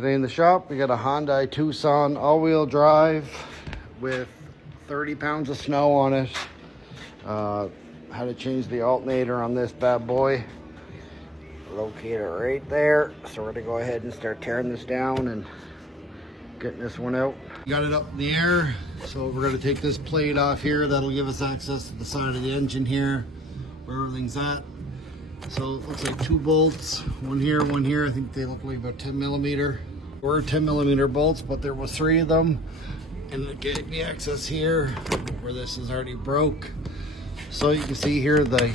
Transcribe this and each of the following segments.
Today in the shop, we got a Hyundai Tucson all-wheel drive with 30 pounds of snow on it. Had to change the alternator on this bad boy. Locator right there. So we're gonna go ahead and start tearing this down and getting this one out. Got it up in the air, so we're gonna take this plate off here. That'll give us access to the side of the engine here, where everything's at. So it looks like 2 bolts, one here, one here. I think they look like about 10 millimeter. Were 10 millimeter bolts, but there was 3 of them. And it gave me access here where this is already broke. So you can see here the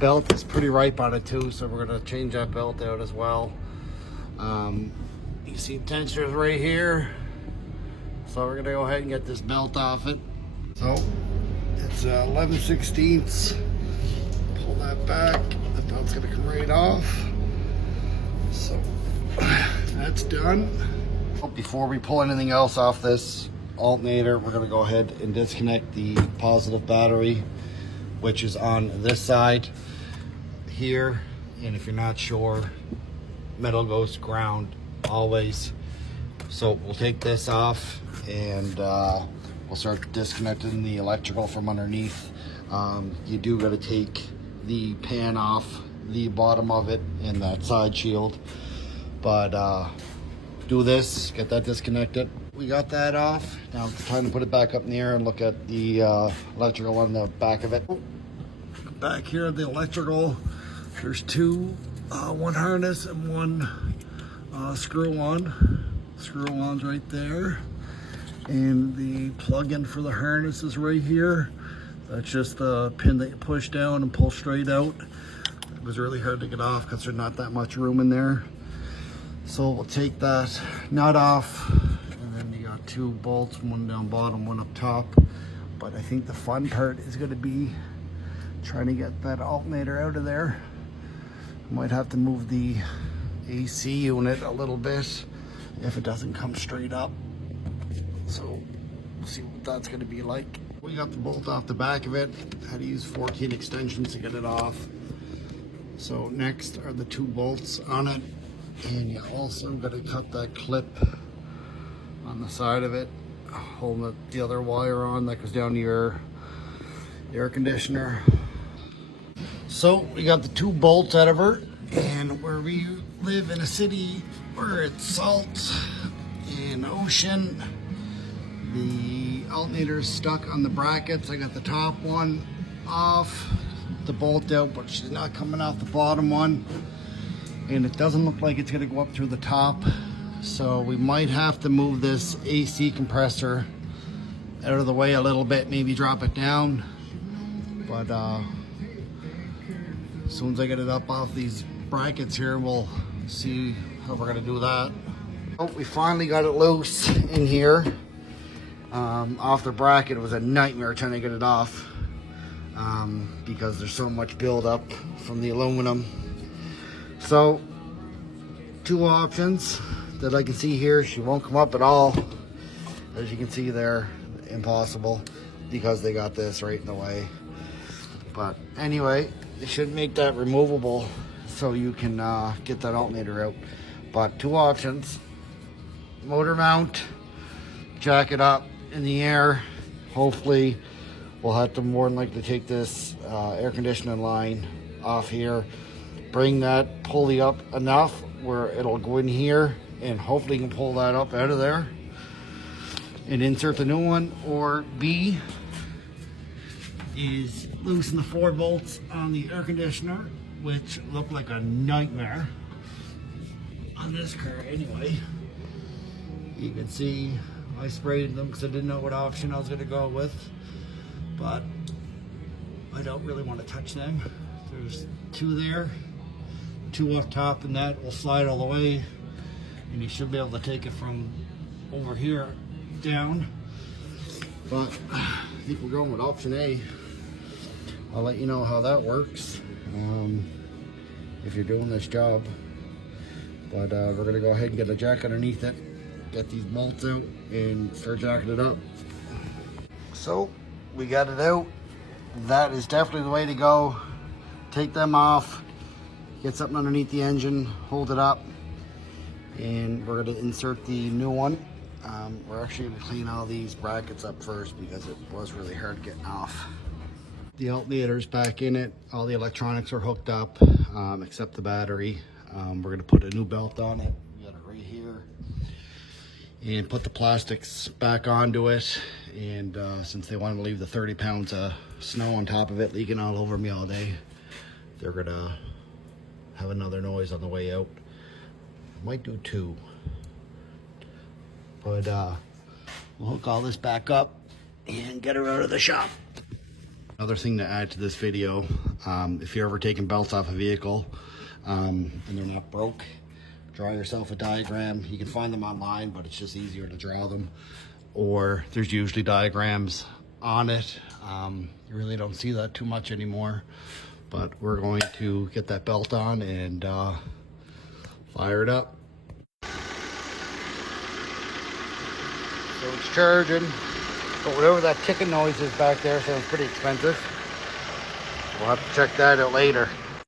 belt is pretty ripe on it too. So we're gonna change that belt out as well. You see tensioners right here. So we're gonna go ahead and get this belt off it. So it's 11/16. Pull that back. The belt's gonna come right off. So that's done. Before we pull anything else off this alternator, we're gonna go ahead and disconnect the positive battery, which is on this side here. And if you're not sure, metal goes to ground always. So we'll take this off and we'll start disconnecting the electrical from underneath. You do gotta take the pan off the bottom of it and that side shield, but do this, get that disconnected. We got that off. Now it's time to put it back up in the air and look at the electrical on the back of it. Back here, the electrical, there's 2, one harness and one screw-on. Screw-on's right there. And the plug-in for the harness is right here. That's just the pin that you push down and pull straight out. It was really hard to get off because there's not that much room in there. So we'll take that nut off, and then you got 2 bolts, one down bottom, one up top. But I think the fun part is going to be trying to get that alternator out of there. Might have to move the AC unit a little bit if it doesn't come straight up. So we'll see what that's going to be like. We got the bolt off the back of it. Had to use 14 extensions to get it off. So next are the 2 bolts on it. And you also got to cut that clip on the side of it, holding the other wire on that goes down to your air conditioner. So we got the 2 bolts out of her, and where we live in a city where it's salt and ocean, the alternator is stuck on the brackets. I got the top one off, the bolt out, but she's not coming off the bottom one. And it doesn't look like it's gonna go up through the top. So we might have to move this AC compressor out of the way a little bit, maybe drop it down. But as soon as I get it up off these brackets here, we'll see how we're gonna do that. Oh, we finally got it loose in here. Off the bracket. It was a nightmare trying to get it off because there's so much buildup from the aluminum. So 2 options that I can see here. She won't come up at all. As you can see there, impossible because they got this right in the way. But anyway, they should make that removable so you can get that alternator out. But 2 options: motor mount, jack it up in the air. Hopefully we'll have to more than likely take this air conditioning line off here, bring that pulley up enough where it'll go in here, and hopefully you can pull that up out of there and insert the new one. Or B is loosen the 4 bolts on the air conditioner, which look like a nightmare on this car anyway. You can see I sprayed them because I didn't know what option I was going to go with, but I don't really want to touch them. There's 2 there, 2 up top, and that will slide all the way, and you should be able to take it from over here down. But I think we're going with option A. I'll let you know how that works if you're doing this job. But we're gonna go ahead and get a jack underneath it, get these bolts out, and start jacking it up. So we got it out. That is definitely the way to go. Take them off, get something underneath the engine, hold it up, And we're going to insert the new one. We're actually going to clean all these brackets up first because it was really hard getting off. The alternator's back in it. All the electronics are hooked up except the battery. We're going to put a new belt on it. We got it right here. And put the plastics back onto it. And since they want to leave the 30 pounds of snow on top of it leaking all over me all day, they're going to have another noise on the way out. Might do 2. But we'll hook all this back up and get her out of the shop. Another thing to add to this video, if you're ever taking belts off a vehicle and they're not broke, draw yourself a diagram. You can find them online, but it's just easier to draw them. Or there's usually diagrams on it. You really don't see that too much anymore. But we're going to get that belt on and fire it up. So it's charging, but whatever that ticking noise is back there sounds pretty expensive. We'll have to check that out later.